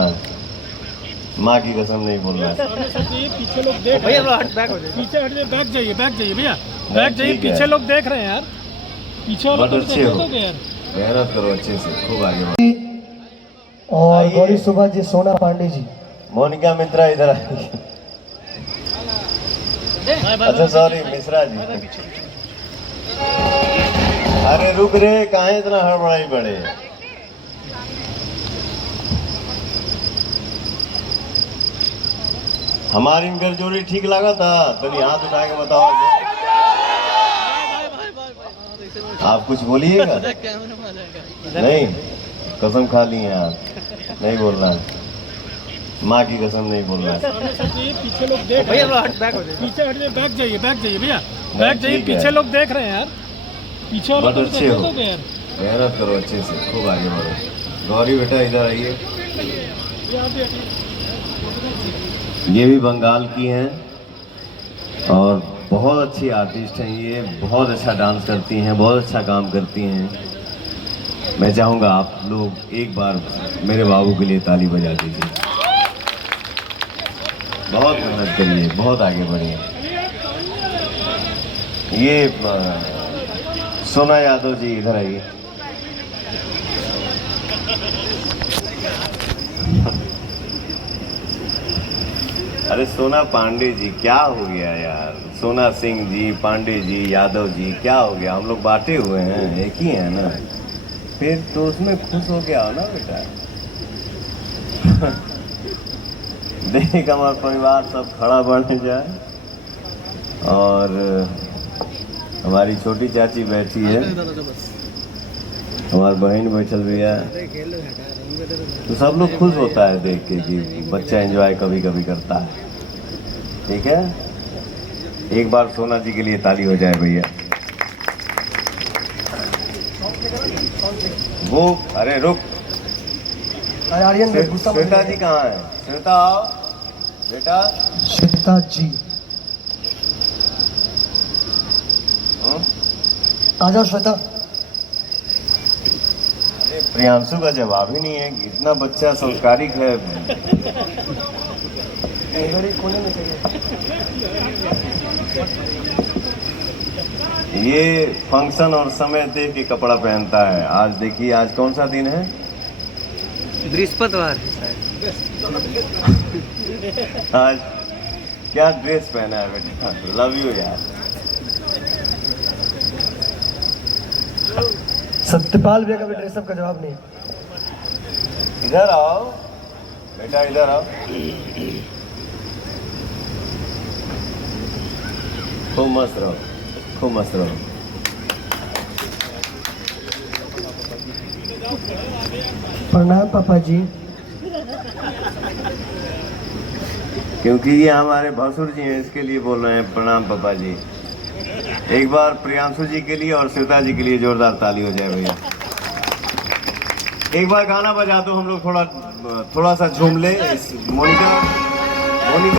रहा है, माँ की कसम नहीं बोल रहा है। पीछे लोग देख भैया, पीछे हट जाइए, बैक जाइए भैया, बैक जाइए, पीछे लोग देख रहे हैं यार, पीछे वालों को अच्छे हो, देखोगे यार। मेहनत करो अच्छे से, खूब आगे बढ़ो। और गौरी सुभा जी, सोना पांडे जी, मोनिका मित्रा इधर आइए। अच्छा सॉरी मिश्रा जी। अरे रुक रे, कहाँ इतना हड़बड़ाई पड़े। हमारी इनकर जोड़ी ठीक लगा था, तनी हाथ उठा के बताओ। आप कुछ बोलिएगा? नहीं, कसम खा ली है आप, नहीं बोल रहा है, माँ की कसम नहीं बोल रहा है। पीछे लोग देख भैया, पीछे हट जाइए, बैक जाइए भैया, बैक जाइए, पीछे लोग देख रहे हैं यार, पीछे वालों को अच्छे हो, देखोगे यार। मेहनत करो अच्छे से, खूब आगे बढ़ो। गौरी बेटा इधर आइए। ये भी बंगाल की हैं और बहुत अच्छी आर्टिस्ट हैं, ये बहुत अच्छा डांस करती हैं, बहुत अच्छा काम करती हैं। मैं चाहूँगा आप लोग एक बार मेरे बाबू के लिए ताली बजा दीजिए। बहुत मेहनत करिए, बहुत आगे बढ़िए। ये सोना यादव जी इधर आइए। अरे सोना पांडे जी, क्या हो गया यार? सोना सिंह जी, पांडे जी, यादव जी, क्या हो गया? हम लोग बांटे हुए हैं, एक ही है ना, फिर तो उसमें खुश हो के आओ ना बेटा। देख हमारा परिवार सब खड़ा बढ़ने जाए और हमारी छोटी चाची बैठी है, हमारी बहन बैठल भी है, तो सब लोग खुश होता है देख के कि बच्चा एंजॉय कभी कभी करता है। ठीक है, एक बार सोना जी के लिए ताली हो जाए भैया। वो अरे रुक, श्वेता जी कहाँ है? श्वेता आओ बेटा। श्वेता जी आ जाओ श्वेता। अरे प्रियांशु का जवाब ही नहीं है, इतना बच्चा संस्कारिक है। कोने में चाहिए। ये फंक्शन और समय देख के कपड़ा पहनता है। आज देखिए, आज कौन सा दिन है? बृहस्पतिवार। आज क्या ड्रेस पहना है बेटा? लव यू यार। सत्यपाल भैया का भी ड्रेसअप का जवाब नहीं। इधर आओ बेटा, इधर आओ। खूब मस्त रहो, खूब मस्त रहो। प्रणाम पापा जी। क्योंकि ये हमारे भसुर जी हैं, इसके लिए बोल रहे हैं प्रणाम पापा जी। एक बार प्रियांशु जी के लिए और श्वेता जी के लिए जोरदार ताली हो जाए भैया। एक बार गाना बजा दो, हम लोग थोड़ा सा झूम ले। मोनिका